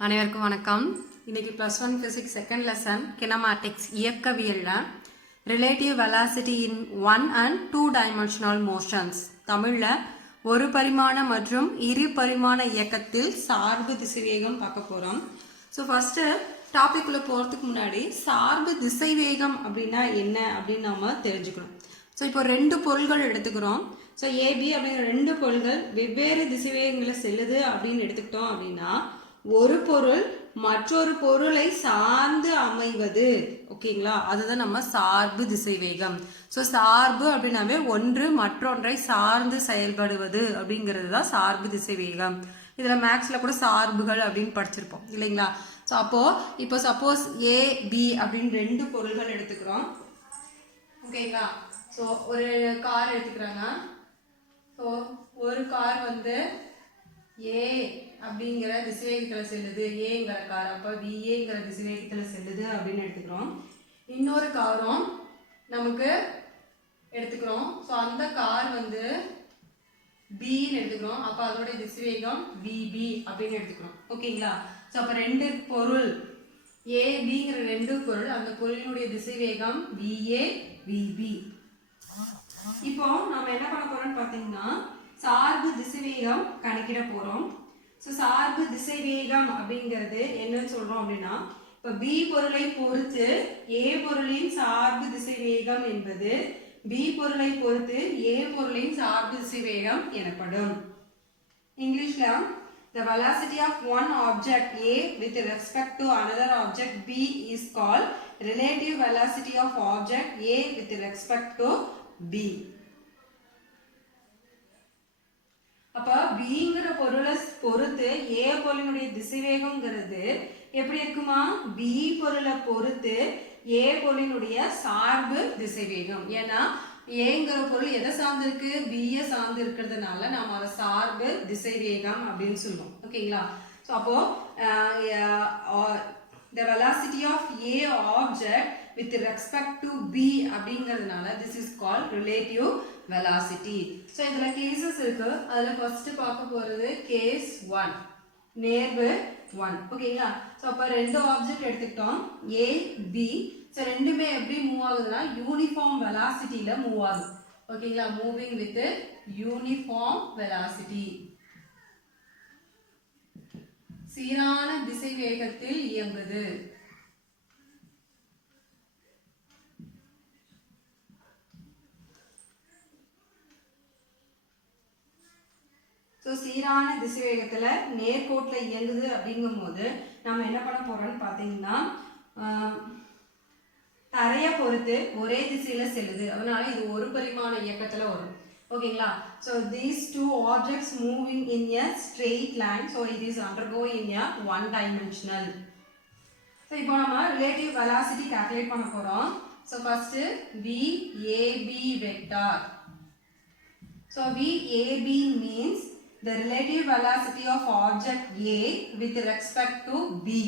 அனைவருக்கும் வணக்கம். இன்னைக்கு +1 ஃபிசிக்ஸ் செகண்ட் லெசன் கினமாட்டிக்ஸ் இயக்கவியல்ல relative velocity in 1 and 2 dimensional motions தமிழ்ல ஒரு பரிமாண மற்றும் இரு பரிமாண இயக்கத்தில் சார்பு திசைவேகம் பார்க்க போறோம். ஸோ ஃபர்ஸ்ட் டாபிக் உள்ள போறதுக்கு முன்னாடி சார்பு திசைவேகம் அப்படின்னா என்ன அப்படின்னு நாம தெரிஞ்சுக்கணும். ஸோ இப்போ ரெண்டு பொருள்கள் எடுத்துக்கிறோம். ஸோ ஏபி அப்படிங்கிற ரெண்டு பொருள்கள் வெவ்வேறு திசைவேகங்களில் செல்லுது அப்படின்னு எடுத்துக்கிட்டோம் அப்படின்னா ஒரு பொருள் மற்றொரு பொருளை சார்ந்து அமைவது, ஓகேங்களா, அதுதான் நம்ம சார்பு திசைவேகம். ஸோ சார்பு அப்படின்னாவே ஒன்று மற்றொன்றை சார்ந்து செயல்படுவது அப்படிங்கிறது தான் சார்பு திசைவேகம். இதில் மேக்ஸில் கூட சார்புகள் அப்படின்னு படிச்சிருப்போம் இல்லைங்களா. ஸோ இப்போ சப்போஸ் ஏ பி அப்படின்னு ரெண்டு பொருள்கள் எடுத்துக்கிறோம், ஓகேங்களா. ஸோ ஒரு கார் எடுத்துக்கிறாங்க. ஸோ ஒரு கார் வந்து ஏ அப்படிங்கிற திசைவேகத்தில் செல்லுது, ஏங்கிற கார், அப்போ விஏங்கிற திசைவேகத்தில் செல்லுது அப்படின்னு எடுத்துக்கிறோம். இன்னொரு காரும் நமக்கு எடுத்துக்கிறோம். ஸோ அந்த கார் வந்து பின்னு எடுத்துக்கிறோம், அப்போ அதோடைய திசைவேகம் விபி அப்படின்னு எடுத்துக்கிறோம், ஓகேங்களா. ஸோ அப்போ ரெண்டு பொருள் ஏபிங்கிற ரெண்டு பொருள், அந்த பொருளினுடைய திசைவேகம் விஏ விபி. இப்போ நம்ம என்ன பண்ண போறோம்னு பார்த்தீங்கன்னா சார்பு திசைவேகம் கணக்கிட போறோம். ஸோ சார்பு திசைவேகம் அப்படிங்கிறது என்னன்னு சொல்றோம் அப்படின்னா, இப்போ பி பொருளை பொறுத்து ஏ பொருளின் சார்பு திசைவேகம் என்பது பி பொருளை பொறுத்து ஏ பொருளின் சார்பு திசைவேகம் எனப்படும். இங்கிலீஷ்ல the velocity of one object A with respect to another object B is called relative velocity of object A with respect to B. அப்ப பிங்கிற பொருளை பொறுத்து ஏ பொருளினுடைய திசைவேகம்ங்கிறது எப்படி இருக்குமா, பி பொருளை பொறுத்து ஏ பொருளினுடைய சார்பு திசைவேகம். ஏன்னா ஏங்கிற பொருள் எதை சார்ந்து இருக்கு, பிஏ சார்ந்து இருக்கிறதுனால நாம அதை சார்பு திசைவேகம் அப்படின்னு சொல்லுவோம், ஓகேங்களா. ஸோ அப்போ the velocity of A object with respect to B அப்படிங்கிறதுனால this is called relative velocity. So இதில் கேசஸ் இருக்கு. அதில் ஃபர்ஸ்ட் பார்க்க போறது கேஸ் 1, நேர்வு 1, ஓகேங்களா. ஸோ அப்போ ரெண்டு ஆப்ஜெக்ட் எடுத்துக்கிட்டோம் ஏ பி. ஸோ ரெண்டுமே எப்படி மூவ் ஆகுதுன்னா யூனிஃபார்ம் வெலாசிட்டியில மூவ் ஆகுது, ஓகேங்களா. மூவிங் வித் யூனிஃபார்ம் வெலாசிட்டி, சீரான திசை வேகத்தில் இயங்குது. ஸோ சீரான திசை வேகத்துல நேர்கோட்டுல இயங்குது அப்படிங்கும் போது நம்ம என்ன பண்ண போறோம்னு பார்த்தீங்கன்னா தரைய பொறுத்து ஒரே திசையில செல்லுது, அதனால இது ஒரு பரிமாண இயக்கத்துல வரும், ஓகேங்களா. So these two objects moving in a straight line, so it is undergoing in a one dimensional. So இப்போ நம்ம relative velocity calculate பண்ண போறோம். So first VAB vector. So VAB means the relative velocity of object A with respect to B.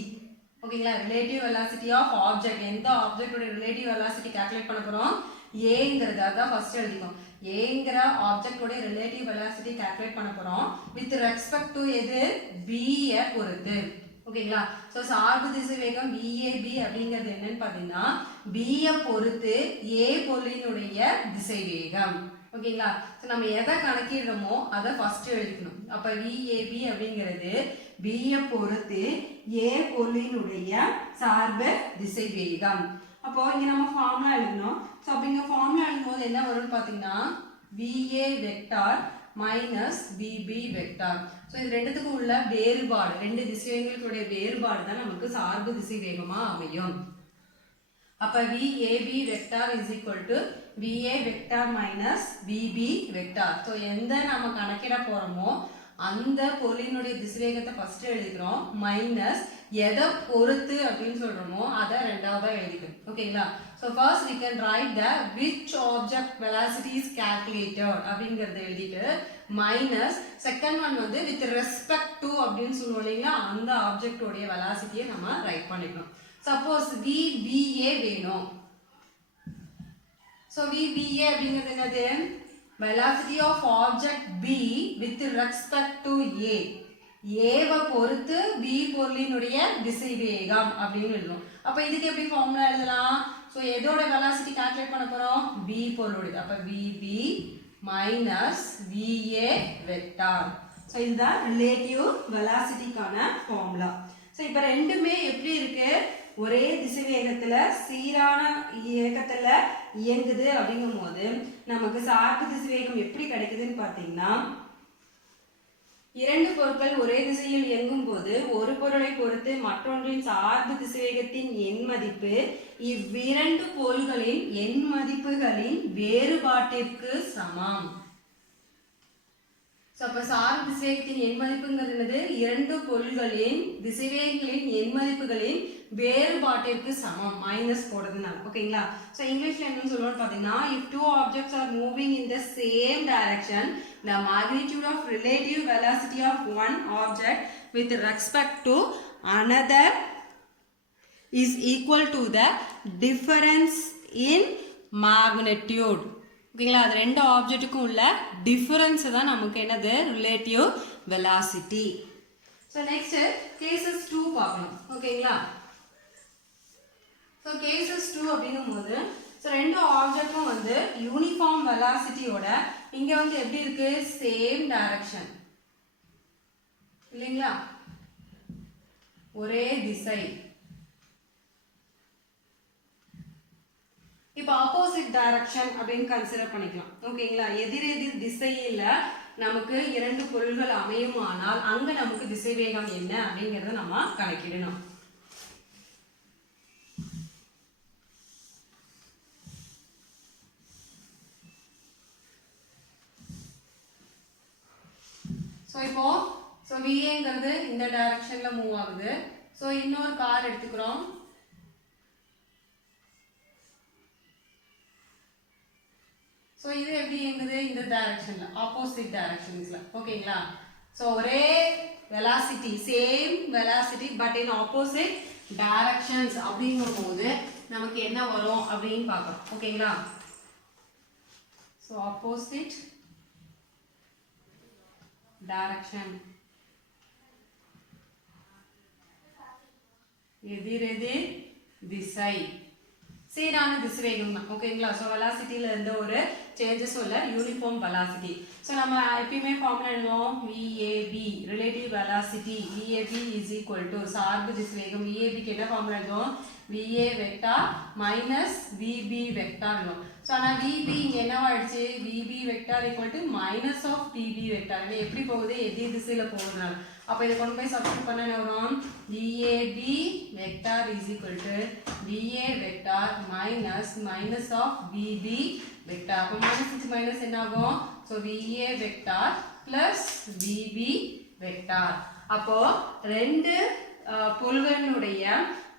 ஓகேங்களா. Relative velocity of object, எந்த ஆப்ஜெக்டோட relative velocity calculate பண்ண போறோம், ஏங்கிறது அதான் ஃபர்ஸ்ட் எழுதிக்கும். ஏங்கிற ஆப்ஜெக்டோட ரிலேட்டிவ் வெலாசிட்டி கால்குலேட் பண்ண போறோம் வித் ரெஸ்பெக்ட் டு எது, பிஏ பொறுத்து, ஓகேங்களா. ஸோ சார்பு திசைவேகம் விஏபி அப்படிங்கிறது என்னன்னு பார்த்தீங்கன்னா பிஏ பொறுத்து ஏ பொருளினுடைய திசைவேகம், ஓகேங்களா. ஸோ நம்ம எதை கணக்கிடுறோமோ அதை ஃபர்ஸ்ட் எழுதிக்கணும். அப்போ விஏபி அப்படிங்கிறது பிஏ பொறுத்து ஏ பொருளினுடைய சார்பு திசைவேகம். அப்போ இங்க நம்ம ஃபார்முலா எழுதணும். ஸோ அப்போ இங்க ஃபார்முலா எழுதும்போது என்ன வரும்னு பார்த்தீங்கன்னா VA vector minus VB vector. So இது ரெண்டுத்துக்கும் உள்ள வேறுபாடு, ரெண்டு திசைவேகங்களுடைய வேறுபாடு தான் நமக்கு சார்பு திசைவேகமா அமையும். அப்ப VAB vector is equal to VA vector minus VB vector. So எந்த நம்ம கணக்கிட போறோமோ அந்த பொருளினுடைய திசைவேகத்தை ஃபர்ஸ்ட் எழுதிக்கிறோம், மைனஸ் எதை பொறுத்து அப்படின்னு சொல்றோமோ அதை ரெண்டாவதா எழுதிக்கிறோம், ஓகேங்களா. So first we can write the which object velocity is calculated அப்படிங்கறத எழுதிட்டு மைனஸ் செகண்ட் ஒன் வந்து with respect to அப்படின்னு சொல்லுவோம் இல்லைங்களா, அந்த ஆப்ஜெக்டோடைய வெலாசிட்டியை நம்ம ரைட் பண்ணிக்கணும். சப்போஸ் VBA வேணும். ஸோ VBA அப்படிங்கிறது என்னது, velocity of object B with respect to A. ஏவை பொறுத்து B பொருளினுடைய திசைவேகம் அப்படின்னு எழுதணும். அப்ப இதுக்கு எப்படி ஃபார்முலா எழுதலாம்? சோ எதோட velocity கால்குலேட் பண்ண போறோம்? B பொருளுடைய. அப்ப VB minus VA vector. So இதுதான் ரிலேட்டிவ் வெலாசிட்டிக்கான ஃபார்முலா. சோ இப்போ ரெண்டுமே எப்படி இருக்கு? ஒரே திசைவேகத்துல சீரான இயக்கத்துல இயங்குது அப்படிங்கும்போது நமக்கு சார்பு திசைவேகம் எப்படி கிடைக்குதுன்னு பார்த்தீங்கன்னா, இரண்டு பொருட்கள் ஒரே திசையில் இயங்கும் போது ஒரு பொருளை பொறுத்து மற்றொன்றின் சார்பு திசைவேகத்தின் எண் மதிப்பு இவ்விரண்டு பொருள்களின் எண் மதிப்புகளின் வேறுபாட்டிற்கு சமம். அப்ப சார்பு திசைவேகத்தின் எண் மதிப்புங்கிறது என்னது? இரண்டு பொருள்களின் திசைவேகங்களின் எண் மதிப்புகளின் வேறுபாட்டிற்கு சமம். மைனஸ் போடுறதுனால. ஓகேங்களா? சோ இங்கிலீஷ்ல என்ன சொல்லுவோம்னு பாத்தீங்கன்னா, if two objects are moving in the same direction, the magnitude of relative velocity of one object with respect to another is equal to the difference in magnitude. ஓகேங்களா? அது ரெண்டு ஆப்ஜெக்ட்டுக்கும் உள்ள டிஃபரன்ஸ் தான் நமக்கு என்னது? Relative velocity. So next cases 2 பார்க்கணும். ஓகேங்களா? So cases 2 அப்படிங்கும்போது ஸோ ரெண்டு ஆப்ஜெக்டும் வந்து யூனிஃபார்ம் வெலாசிட்டியோட இங்கே வந்து எப்படி இருக்கு? சேம் டைரக்ஷன் இல்லைங்களா? ஒரே திசை. இப்போ ஆப்போசிட் டைரக்ஷன் அப்படின்னு கன்சிடர் பண்ணிக்கலாம். ஓகேங்களா? எதிரெதிர் திசையில நமக்கு இரண்டு பொருள்கள் அமையுமானால் அங்க நமக்கு திசைவேகம் என்ன அப்படிங்கறத நம்ம கணக்கிடணும். சோ இப்போ VAங்கிறது இந்த டைரக்ஷன்ல மூவ் ஆகுது. சோ இன்னொரு கார் எடுத்துக்கிறோம். சோ இது எப்படி இயங்குது? இந்த டைரக்ஷன்ல, ஆப்போசிட் டைரக்ஷன்ஸ்ல. ஓகேங்களா? சோ ஒரே velocity, same velocity but in opposite directions அப்படிங்கும்போது நமக்கு என்ன வரும் அப்படின்னு பார்க்கணும். ஓகேங்களா? சோ ஆப்போசிட் டைரக்ஷன், எதிரெதிர் திசை, சீரான திசைவேகம் தான். ஓகேங்களா? ஸோ வெலாசிட்டியில இருந்த ஒரு சேஞ்சஸ் இல்ல, யூனிஃபார்ம் வெலாசிட்டி. ஸோ நம்ம எப்பயுமே ஃபார்முலா எழுதுவோம், VAB relative velocity. VAB is equal to சார்பு திசைவேகம். VABக்கு என்ன ஃபார்முலா எழுதுவோம்? VA vector minus VB vector எழுதுவோம். ஸோ ஆனால் VB இங்கே என்னவாயிடுச்சு? VB vector equal to minus of PB vector. இது எப்படி போகுது? எதிர் திசையில போகுதுனால. அப்போ இதை கொண்டு போய் சப்ஸ்டிட் பண்ண என்ன வரும்? VAB vector is equal to VA vector minus of VB vector. அப்போ மைனஸ் மைனஸ் என்ன ஆகும்? So VA vector plus VB vector. அப்போ ரெண்டு பொருள்களுடைய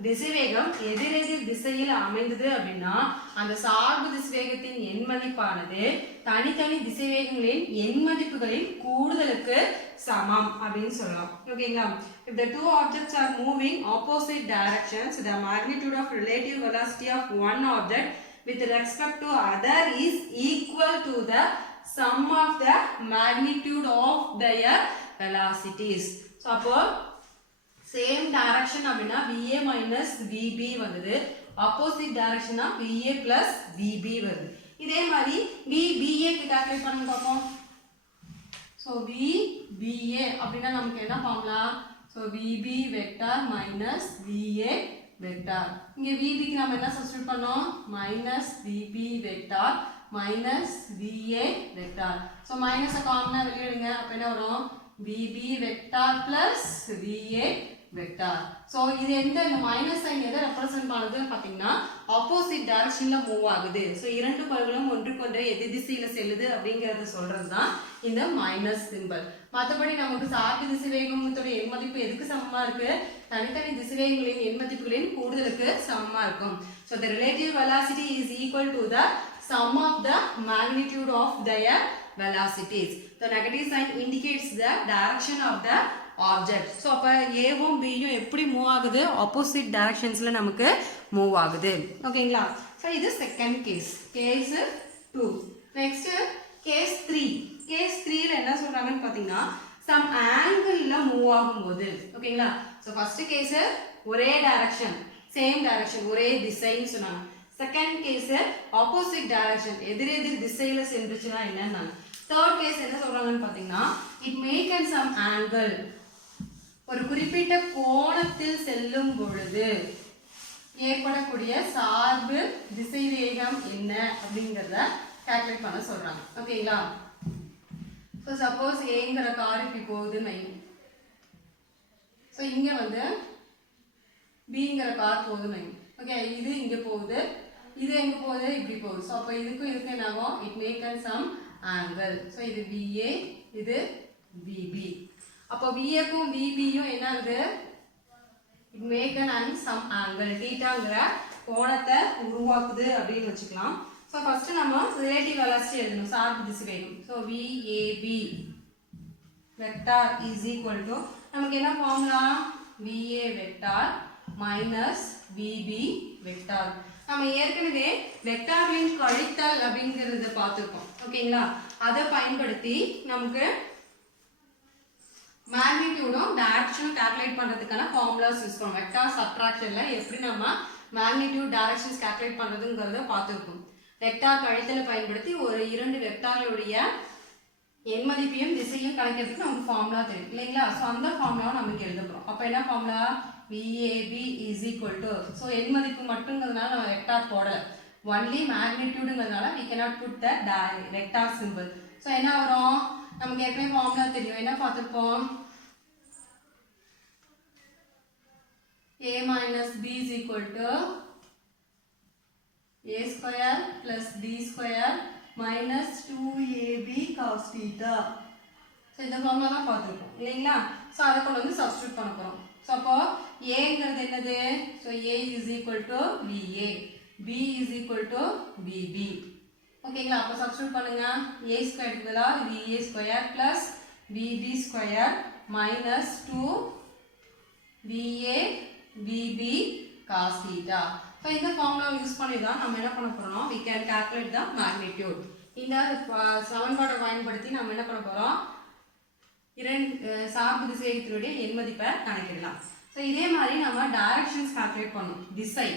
திசைவேகம் எதிரெதிர் திசையில் அமைந்தது அப்படின்னா அந்த சார்பு திசைவேகத்தின் எண் மதிப்பானது தனித்தனி திசைவேகங்களின் எண் மதிப்புகளின் கூடுதலுக்கு சமம் அப்படின்னு சொல்லலாம். ஓகேங்களா? If the two objects are moving opposite directions, the magnitude of relative velocity of one object with respect to other is equal to the sum of the magnitude of their velocities. So அப்போ same direction அப்படின்னா VA minus VB வந்தது. Opposite டைரக்ஷனா VA plus VB வருது. இதே மாதிரி VBA க்கு calculate பண்ணி பார்ப்போம். So VBA அப்படின்னா நமக்கு என்ன formula? So VB vector minus VA vector. இங்கே VBக்கு நம்ம என்ன சப்ஸ்டிட்யூட் பண்ணோம்? Minus VB vector minus VA vector. So மைனஸை காமனாக வெளியிடுங்க. அப்போ என்ன வரும்? VB vector plus VA vector. So இது எந்த மைனஸ் சைன் எதை ரெப்ரசன்ட் பண்ணுதுன்னு பாத்தீங்கன்னா ஆப்போசிட் டைரக்ஷன்ல மூவ் ஆகுது. சோ இரண்டு பொருள்களும் ஒன்றுக்கொன்று எதிர் திசையில செல்லுது அப்படிங்கறத சொல்றதுதான் இந்த மைனஸ் சிம்பல். மத்தபடி நமக்கு சார்பு திசைவேகத்தோட எண் மதிப்பு எதுக்கு சமமா இருக்கு? தனித்தனி திசைவேகங்களின் எண் மதிப்புகளின் கூடுதலுக்கு சமமா இருக்கும். So the relative velocity is equal to the sum of the magnitude of their velocities. The negative sign indicates the direction of the object. So அப்ப Aவும் Bயும் எப்படி மூவ் ஆகுது? ஆப்போசிட் டைரக்ஷன்ஸ்ல நமக்கு மூவ் ஆகுது. ஓகேங்களா? So இது second case, case 2. Next case 3 என்ன சொல்றாங்கன்னு பாத்தீங்கன்னா some angle மூவ் ஆகும்போது ஓகேங்களா. சோ ஃபர்ஸ்ட் கேஸ் ஒரே டைரக்ஷன் சேம் டைரக்ஷன் ஒரே திசைன்னு சொன்னாங்க. செகண்ட் கேஸ் ஆப்போசிட் டைரக்ஷன் எதிரெதிர் திசையில சென்றுச்சுன்னா என்னன்னா. தேர்ட் கேஸ் என்ன சொல்றாங்கன்னு பாத்தீங்கன்னா it make some angle ஒரு குறிப்பிட்ட கோணத்தில் செல்லும் பொழுது ஏற்படக்கூடிய சார்பு திசைவேகம் என்ன அப்படிங்கறத கால்குலேட் பண்ண சொல்றாங்க. ஓகேங்களா. சோ சப்போஸ் ஏங்கற கார் இப்படி போகுதுன்னு வைங்க. சோ இங்க வந்து பிங்கற கார் போகுதுன்னு வைங்க. ஓகே இது இங்க போகுது இது எங்க போகுது இப்படி போகுது. சோ அப்ப இதுக்கு என்ன ஆகும் it make some angle. So இது VA இது VB. அப்ப VA க்கும் VB யும் என்ன ஆகுது it make some angle தீட்டாங்கற கோணத்தை உருவாக்குது அப்படினு வெச்சுக்கலாம். சோ ஃபர்ஸ்ட் நம்ம ரிலேட்டிவ் வெலாசிட்டி எழுதணும் சார்பு திசைவேகம். So VAB vector is equal to நமக்கு என்ன formula VA vector minus VB vector. நம்ம ஏற்கனவே வெக்டார்களின் கழித்தல் அப்படிங்கறத பார்த்திருக்கோம். ஓகேங்களா. அதை பயன்படுத்தி நமக்கு மேக்னிட்யூடும் டைரக்ஷனும் கால்குலேட் பண்றதுக்கான ஃபார்முலாஸ் யூஸ் பண்ணுவோம். வெக்டார் சப்ட்ராக்ஷன்ல எப்படி நம்ம மேக்னிட்யூட் டைரக்ஷன்ஸ் கால்குலேட் பண்றதுங்கறத பார்த்திருக்கோம். வெக்டார் கழித்தலை பயன்படுத்தி ஒரு இரண்டு வெக்டார்களுடைய எண் மதிப்பையும் திசையும் கணக்கிடுறதுக்கு நமக்கு ஃபார்முலா தெரியும் இல்லைங்களா. சோ அந்த ஃபார்முலாவை நமக்கு எழுத போறோம். அப்ப என்ன formula VAB is equal to so எண் மதிப்பு மட்டும்ங்கிறதுனால நம்ம வெக்டார் போடல only magnitudeங்கிறதுனால we cannot put the vector symbol. So என்ன வரும் நமக்கு ஏற்கனவே ஃபார்முலா தெரியும். என்ன பார்த்திருப்போம் A minus B is equal to A square plus B square minus 2AB cos theta. So இந்த ஃபார்முலா தான் பார்த்திருப்போம் இல்லைங்களா. சோ அதை கொண்டு வந்து சப்ஸ்டிட்யூட் பண்ண போறோம். சோ அப்போ Aங்கிறது என்னது so A is equal to VA B is equal to VB. ஓகேங்களா. அப்ப சப்ஸ்டிட்யூட் பண்ணுங்க. A ஸ்கொயர் க்கு பதிலா VA square plus VB square minus 2 VA VB cos theta. So இந்த ஃபார்முலா யூஸ் பண்ணி தான் நம்ம என்ன பண்ண போறோம் we can calculate the magnitude. இந்த சமன்பாட்டை பயன்படுத்தி நம்ம என்ன பண்ண போறோம் சார்பு திசைவேகத்தினுடைய எண் மதிப்பை கணக்கிடலாம். சோ இதே மாதிரி நம்ம டைரக்ஷன்ஸ் கால்குலேட் பண்ணனும் திசை.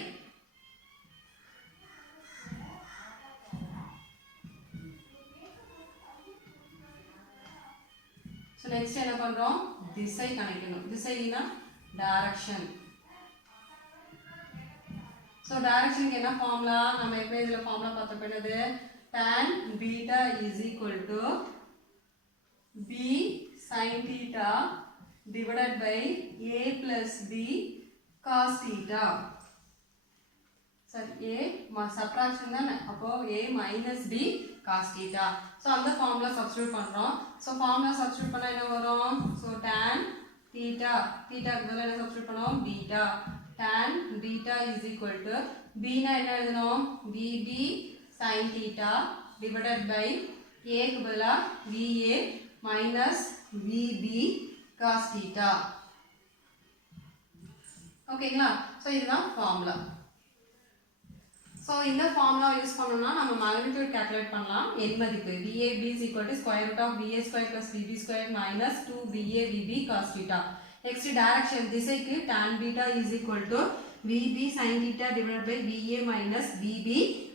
சோ நெக்ஸ்ட் என்ன பண்றோம் திசை கணக்கிடணும். திசைனா டைரக்ஷன். சோ டைரக்ஷனுக்கு என்ன ஃபார்முலா நம்ம எப்பவே இதுல ஃபார்முலா பார்த்தப்ப என்னது tan beta is equal to B sin theta divided by A plus B cos theta. சரி A சப்ட்ராக்ஷன் தானே அப்போ A minus B cos theta. So அந்த ஃபார்முலா சப்ஸ்டிட்யூட் பண்றோம். சோ ஃபார்முலா சப்ஸ்டிட்யூட் பண்ணா என்ன வரும் சோ tan theta க்கு பதிலா என்ன சப்ஸ்டிட்யூட் பண்ணுவோம் beta tan beta is equal to B னா என்ன எழுதணும் VB sin theta divided by A க்கு பதிலா VA minus VB cos theta. ஓகேங்களா. சோ இதுதான் ஃபார்முலா. சோ இந்த ஃபார்முலா யூஸ் பண்ணோம்னா நம்ம மேக்னிட்யூட் கால்குலேட் பண்ணலாம். எண் மதிப்பு VAB is equal to square root of VA square plus VB square minus 2VA VB cos theta. Next direction திசைக்கு tan beta is equal to VB sin theta divided by VA minus VB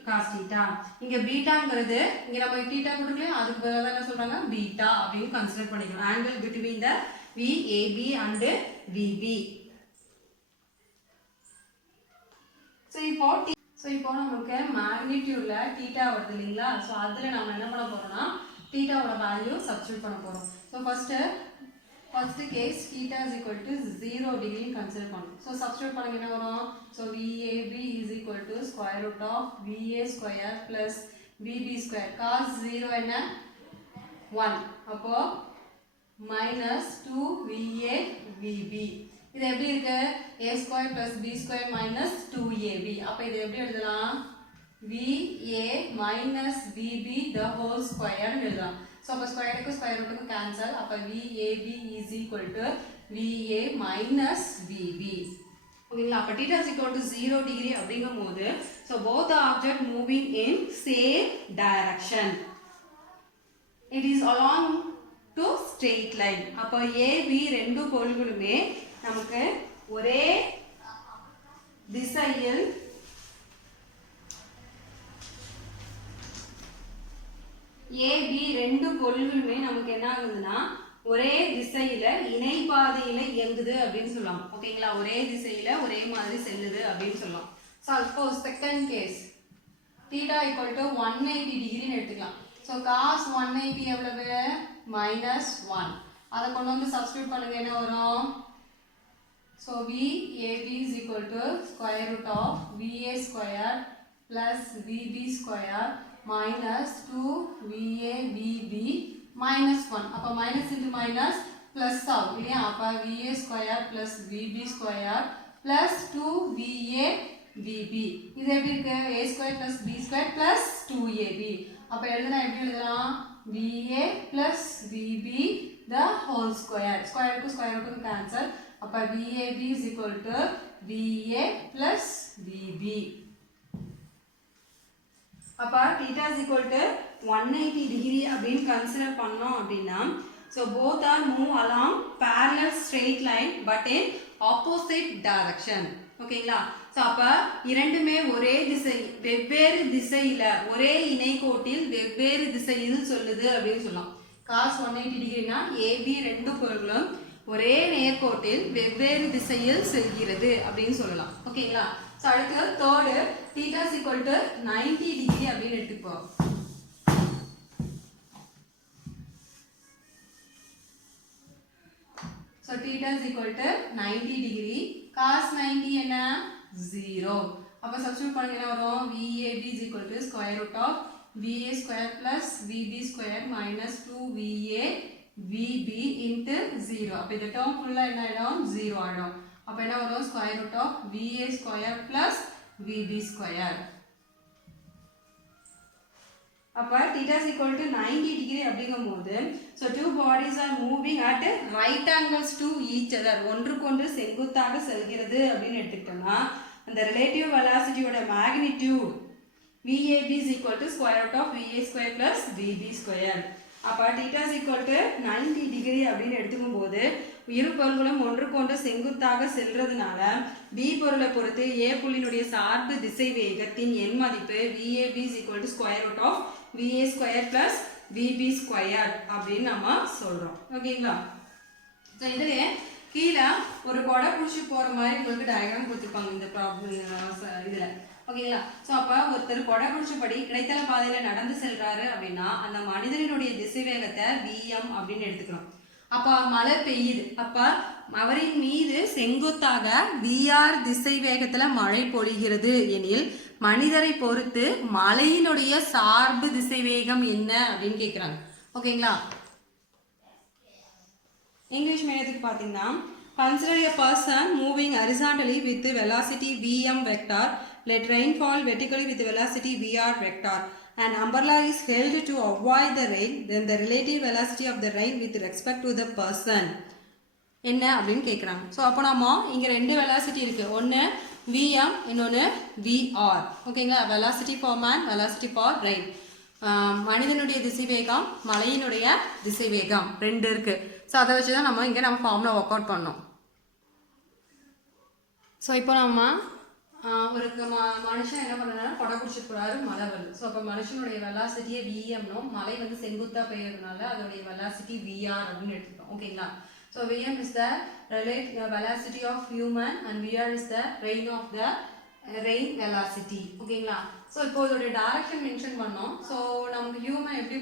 cos theta. இங்க பீட்டாங்கிறது இங்க நம்ம θ கொடுக்கல அதுக்கு பதிலா என்ன சொல்றாங்க beta அப்படினு கன்சிடர் பண்ணிக்கணும். angle between the VAB and VB. So இப்போ நமக்கு மேக்னிட்யூட்ல θ வருது இல்லீங்களா. சோ அதுல நாம என்ன பண்ண போறோம்னா θ ஓட வேல்யூ சப்ஸ்டிட்யூட் பண்ண போறோம். So first case theta is equal to 0 degree consider பண்ணனும். So substitute பண்ணுங்க என்ன வரும் so VAB is equal to square root of VA square plus VB square cos 0 என்ன 1 அப்போ minus 2 VA VB. இது எப்படி இருக்கு A square plus B square minus 2AB. அப்ப இது எப்படி எழுதலாம் VA minus VB the whole square எழுதலாம். So square க்கு square root க்கு cancel. அப்ப VAB is equal to VA minus VB. ஓகேங்களா. அப்ப θ is equal to 0 degree அப்படிங்கும்போது so both the object moving in same direction. it is along to straight line. அப்போ AB ரெண்டு கோடுகளுமே நமக்கு ஒரே திசையில் AB ரெண்டு கோடுகளுமே நமக்கு என்ன ஆகுதுன்னா ஒரே திசையில இணை பாதையில இயங்குது அப்படின்னு சொல்லலாம். ஓகேங்களா, ஒரே திசையில ஒரே மாதிரி செல்லுது அப்படின்னு சொல்லலாம். So for second case theta equal to 180 degree ன்னு எடுத்துக்கலாம். So cos 180 எவ்வளவு -1. அதை கொண்டு வந்து சப்ஸ்டிட்யூட் பண்ணுங்க, என்ன வரும்? So VAB is equal to square root of VA square plus VB square minus 2VAVB minus 1. அப்போ minus into minus plus ஆகும் இல்லையா? அப்போ VA square plus VB square plus 2VAVB. இது எப்படி இருக்கு? A square plus B square plus 2AB. அப்போ எழுதுனா எப்படி எழுதலாம்? VA plus VB the whole square. Square to square root cancel. அப்போ VAB is equal to VA plus VB. அப்போ theta is equal to 180 degree அப்படின்னு கன்சிடர் பண்ணோம் அப்படின்னா, so both are move along parallel straight line but in opposite direction. ஓகேங்களா, so அப்போ இரண்டுமே ஒரே திசை வெவ்வேறு திசையில் ஒரே இணைக்கோட்டில் வெவ்வேறு திசையில் சொல்லுது அப்படின்னு சொல்லலாம். cos 180 டிகிரினா AB ரெண்டு கோடுகளும் ஒரே நேர்கோட்டில் வெவ்வேறு திசையில் செல்கிறது அப்படின்னு சொல்லலாம். ஓகேங்களா, ஸோ அடுத்து third theta is equal to 90 degree அப்படின்னு எடுத்துப்போம். So theta is equal to 90 degree. Cos 90 என்ன? 0. அப்போ சப்ஸ்டிட்யூட் பண்ணுங்க, என்ன வரும்? VAB is equal to square root of VA square plus VB square minus 2VAVB into 0. அப்போ இந்த டேர்ம் ஃபுல்லாக என்ன ஆகிடும்? 0 ஆகிடும். அப்போ என்ன வரும்? square root of VA square plus VB square. அப்போ theta is equal to 90 degree அப்படிங்கும்போது, so two bodies are moving at right angles to each other. ஒன்றுக்கொன்று செங்குத்தாக செல்கிறது அப்படின்னு எடுத்துக்கிட்டோம்னா, அந்த relative velocity ஓட magnitude VAB is equal to square root of VA square plus VB square. அப்போ theta is equal to 90 degree அப்படின்னு எடுத்துக்கும்போது, இரு பொருள்களும் ஒன்றுக்கொன்று செங்குத்தாக செல்றதுனால B பொருளை பொறுத்து A புள்ளியினுடைய சார்பு திசை வேகத்தின் எண் மதிப்பு VAB is equal to square root of VA square plus VB square அப்படின்னு நம்ம சொல்றோம். ஓகேங்களா, ஸோ இதுல கீழே ஒரு கொடை பிடிச்சி போற மாதிரி உங்களுக்கு டயக்ராம் கொடுத்துருப்பாங்க இந்த ப்ராப்ளம் இதுல. ஓகேங்களா, ஸோ அப்போ ஒருத்தர் கொடை பிடிச்சபடி கிடைத்தல பாதையில நடந்து செல்றாரு அப்படின்னா அந்த மனிதனுடைய திசை வேகத்தை VM அப்படின்னு எடுத்துக்கிறோம். அப்போ மழை பெய்யுது, அப்போ அவரின் மீது செங்குத்தாக VR திசை வேகத்துல மழை பொழிகிறது எனில் மனிதரை பொறுத்து மழையினுடைய சார்பு திசை வேகம் என்ன அப்படின்னு கேட்குறாங்க. ஓகேங்களா, இங்கிலீஷ் மீடியத்துக்கு பார்த்தீங்கன்னா, consider a person moving horizontally with velocity VM vector, let rain fall vertically with velocity VR vector. An umbrella is held to avoid the rain, then the relative velocity of the rain with respect to the person என்ன அப்படின்னு கேட்குறாங்க. So அப்போ நம்ம இங்கே ரெண்டு velocity இருக்குது, ஒன்று VM இன்னொன்று VR. ஓகேங்களா, velocity for man, velocity for rain. மனிதனுடைய திசை வேகம், மலையினுடைய திசை வேகம் ரெண்டு இருக்குது. ஸோ அதை வச்சு தான் நம்ம இங்கே நம்ம ஃபார்மில் ஒர்க் அவுட் பண்ணோம். ஸோ இப்போ நம்ம ஒரு மனுஷன் என்ன பண்ணுறாரு, கொடை பிடிச்சி போகிறாரு, மழை வருது. ஸோ அப்போ மனுஷனுடைய வெலாசிட்டியை VMனும் மழை வந்து செங்குத்தாக பெய்யறதுனால அதோடைய வெலாசிட்டி VR அப்படின்னு எடுத்துப்போம். ஓகேங்களா, so VM is the velocity of human and VR is the rain of the rain velocity. ஓகேங்களா, ஸோ இப்போ இதோட டைரக்ஷன் மென்ஷன் பண்ணோம். ஸோ நமக்கு ஹியூமன் எப்படி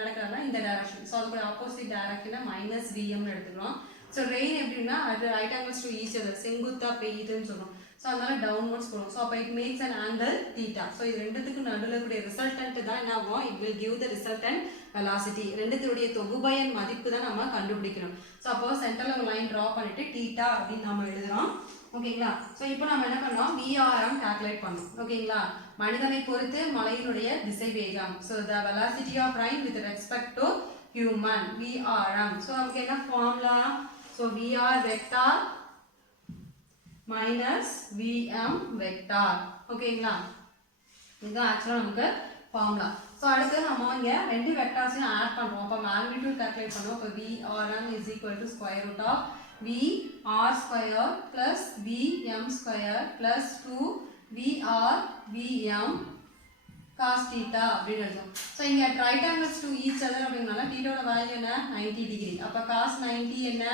நடக்கிறாங்கன்னா இந்த டைரக்ஷன், ஸோ அதுக்கு ஆப்போசிட் டைரக்ஷனை -VM எடுத்துக்கிறோம். ஸோ ரெயின் எப்படின்னா அது right angles to each other, செங்குத்தா பெய்யுதுன்னு சொல்லுவோம். ஸோ அதனால டவுன்வர்ட்ஸ் போடும். ஸோ அப்போ it makes an angle theta. So இது ரெண்டுத்துக்கு நடுவில் கூடிய ரிசல்டன்ட் தான் என்ன ஆகும், it will give the resultant velocity. ரெண்டுத்தினுடைய தொகுபயன் மதிப்பு தான் நம்ம கண்டுபிடிக்கணும். ஸோ அப்போ சென்டரில் ஒரு லைன் ட்ரா பண்ணிட்டு தீட்டா அப்படின்னு நம்ம எழுதுறோம். ஓகேங்களா, ஸோ இப்போ நம்ம என்ன பண்ணோம், VRM கால்குலேட் பண்ணோம். ஓகேங்களா, மனிதனை பொறுத்து மலையினுடைய திசை வேகம். So the velocity of rain with respect to human VRM. So நமக்கு என்ன formula, so VR vector minus VM vector. ஓகேங்களா, இதுதான் ஆக்சுவலாக நமக்கு ஃபார்முலா. ஸோ ஸோ அடுத்து நம்ம இங்கே ரெண்டு வெக்டார்ஸையும் ஆட் பண்ணுறோம். அப்போ மேக்னிடியூட் கால்குலேட் பண்ணுவோம். அப்போ VRM is equal to square root of VR square plus VM square plus 2VR VM cos theta அப்படின்னு எழுதும். ஸோ இங்கே right angles to each other அப்படின்னால தீட்டாவோட வேல்யூ என்ன 90 டிகிரி. அப்போ cos 90 என்ன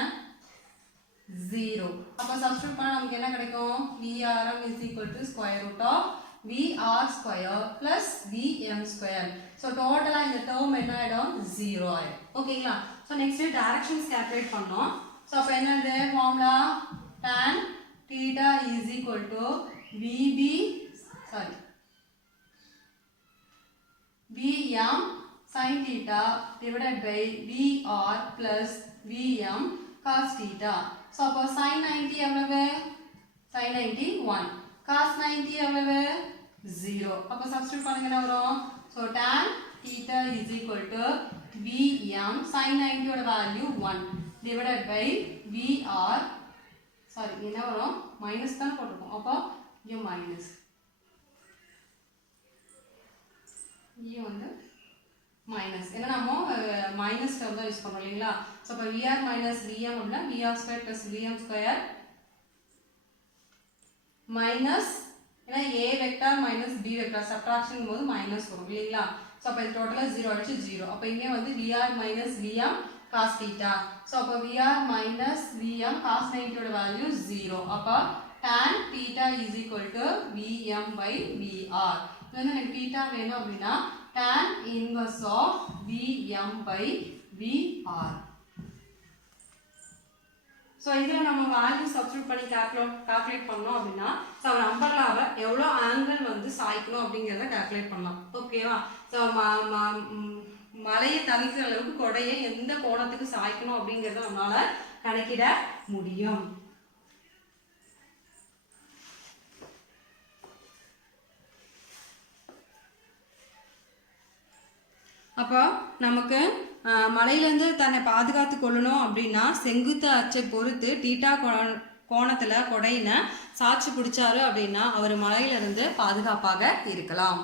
0. அப்போ சப்ஸ்டிட்யூட் பண்ணால் நமக்கு என்ன கிடைக்கும்? VRM is equal to square root of VR square plus VM square. So total இந்த term என்ன ஆயிடும் 0 ஆயிடும். ஓகேங்களா? So next directions calculate பண்ணோம். So அப்ப என்னது formula tan theta is equal to VM sin theta divided by VR plus VM cos theta. So அப்ப sin 90 எவ்வளவு? sin 90 1. cos 90 எவ்வளவு 0. அப்ப சப்ஸ்டிட்யூட் பண்ணுங்க என்ன வரும்? so tan theta is equal to Vm sin 90 ஓட வேல்யூ 1 divided by Vr என்ன வரும்? மைனஸ் தான் போட்டுருக்கோம். அப்போ இங்க மைனஸ் இங்க வந்து மைனஸ் ஏன்னா நம்ம மைனஸ் டேர்ம் தான் யூஸ் பண்றோம் இல்லைங்களா? சோ அப்ப Vr minus Vm அப்படினா Vr square plus Vm square minus ஏன்னா a vector minus b vector subtraction போது மைனஸ் வரும் இல்லைங்களா? ஸோ அப்போ இது டோட்டலாக 0 அடிச்சு 0. அப்போ இங்கே வந்து VR minus VM cos theta. So அப்போ VR மைனஸ் VM cos 90 ஓட வேல்யூ 0. அப்போ tan theta is equal to VM by VR. இது வந்து எனக்கு theta வேணும் அப்படின்னா tan inverse of VM by VR. So இதில் நம்ம வேல்யூ சப்ஸ்டிட்யூட் பண்ணி கால்குலேட் பண்ணோம் அப்படின்னா ஸோ ஒரு நம்பர்லாவை எவ்வளோ ஆங்கிள் வந்து சாய்க்கணும் அப்படிங்கிறத கால்குலேட் பண்ணலாம். ஓகேவா? ஸோ மலையை தவிக்கிற அளவுக்கு கொடையை எந்த கோணத்துக்கு சாய்க்கணும் அப்படிங்கிறத நம்மளால கணக்கிட முடியும். அப்போ நமக்கு மலையிலேருந்து தன்னை பாதுகாத்து கொள்ளணும் அப்படின்னா செங்குத்து அச்சை பொறுத்து தீட்டா கோணத்தில் கொடையினை சாட்சி பிடிச்சாரு அப்படின்னா அவர் மலையிலிருந்து பாதுகாப்பாக இருக்கலாம்.